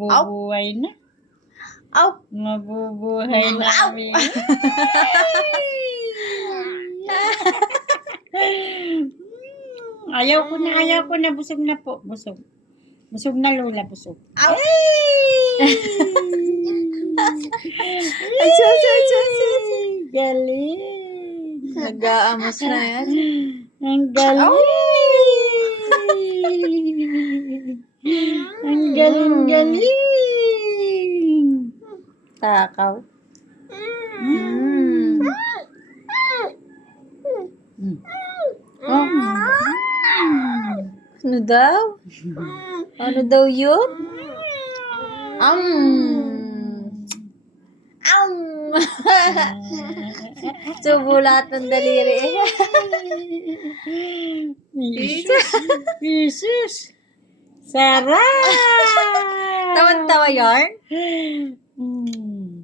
Bubuhay na. Aw! Mabubuhay namin. Ayaw ko na. Busog na po. Busog. Busog na, Lola. Busog. Aw! Acho. Galing. Nag-aamos na yan. Ang galing. Ang galing. Takaw. Oh. Ano daw? Ano daw yun? Subo lahat ng daliri. Jesus. Sarap. Tawan-tawa yarn?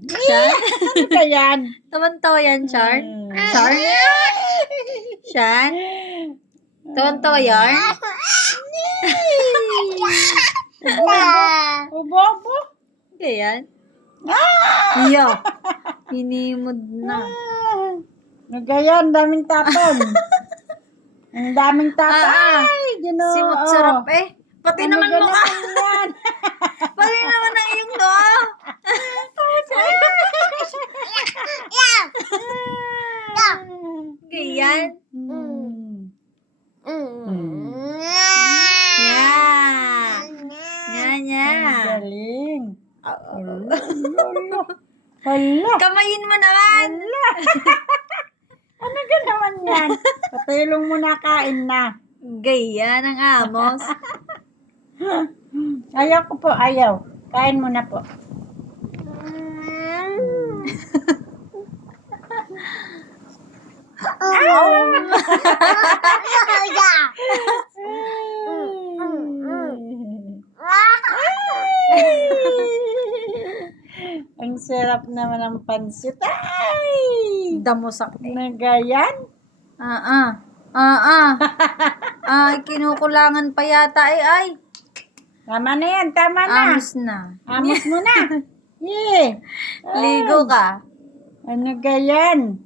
Char? Ano ka yan? Tawan-tawa yan, Char? Char? Shan? Tawan-tawa yarn? Ubo. Hindi yan. Iyo. Hinimod na. Nagayan, daming tapon. Ang daming tapon. Ay, Ginoo. Simot sarap eh. Pati naman Ano mukha. yan? Pati naman ang iyong doa. Ganyan. Nya. Ang galing. Hala. Hala. Kamayin mo naman. Ano ka naman yan? Patulong mo na, kain na. Ganyan ang amos. Ayaw ko po, ayaw. Kain mo na po. Ang sarap naman ng pansit. Ay! Damosak eh. Nagayan? Kinukulangan pa yata ay. Tama na yan, tama na. Amos na. Amos mo na. Yeah. Ligo ka. Ano gayan?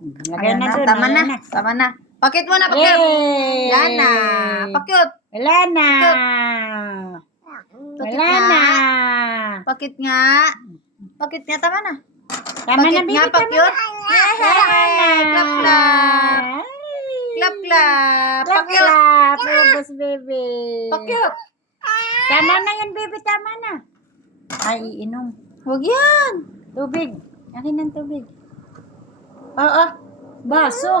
Lagay na doon. Tama ayan na. Tama na. Pakit mo na, pakit. Yay! Wala na. Pakit. Wala na. Pakit Wala nga. na. Pakit nga. Pakit nga, tama na. Tama Pakit na, baby. nga, Tama pakit. na. Yay! Clap, clap. Clap, clap. Clap, Pakit. clap. Ubus, baby. Pakit. Tama na yan, baby. Tama na. Ay, iinom. Huwag yan. Tubig. Akin ng tubig. Oo. Baso.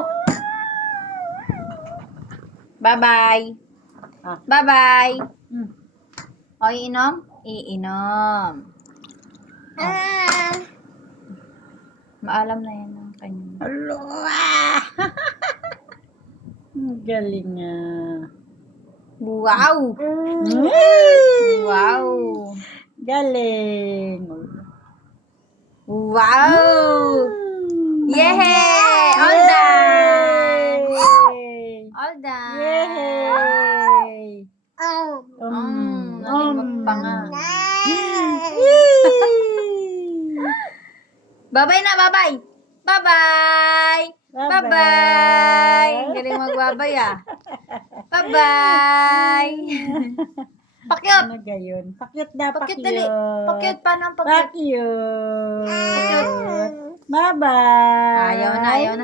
Bye-bye. Ah. Bye-bye. Hmm. O, iinom? Iinom. Maalam na yan ang kanya. Hello. Ang galing ah. Wow! Wow! Galing. Wow! Yay! All done! All done! Yay! Nalimot pa nga. Bye-bye na, bye-bye! Bye-bye! Bye-bye! Ang galing magbabay ah. Bye-bye! Pakyut! Ano gayon? Pakyut na, Pakyut pakyut. dali. Pakyut, paano ang pakyut? Pakyut. Pakyut. Bye-bye. Ayaw na, ayaw na.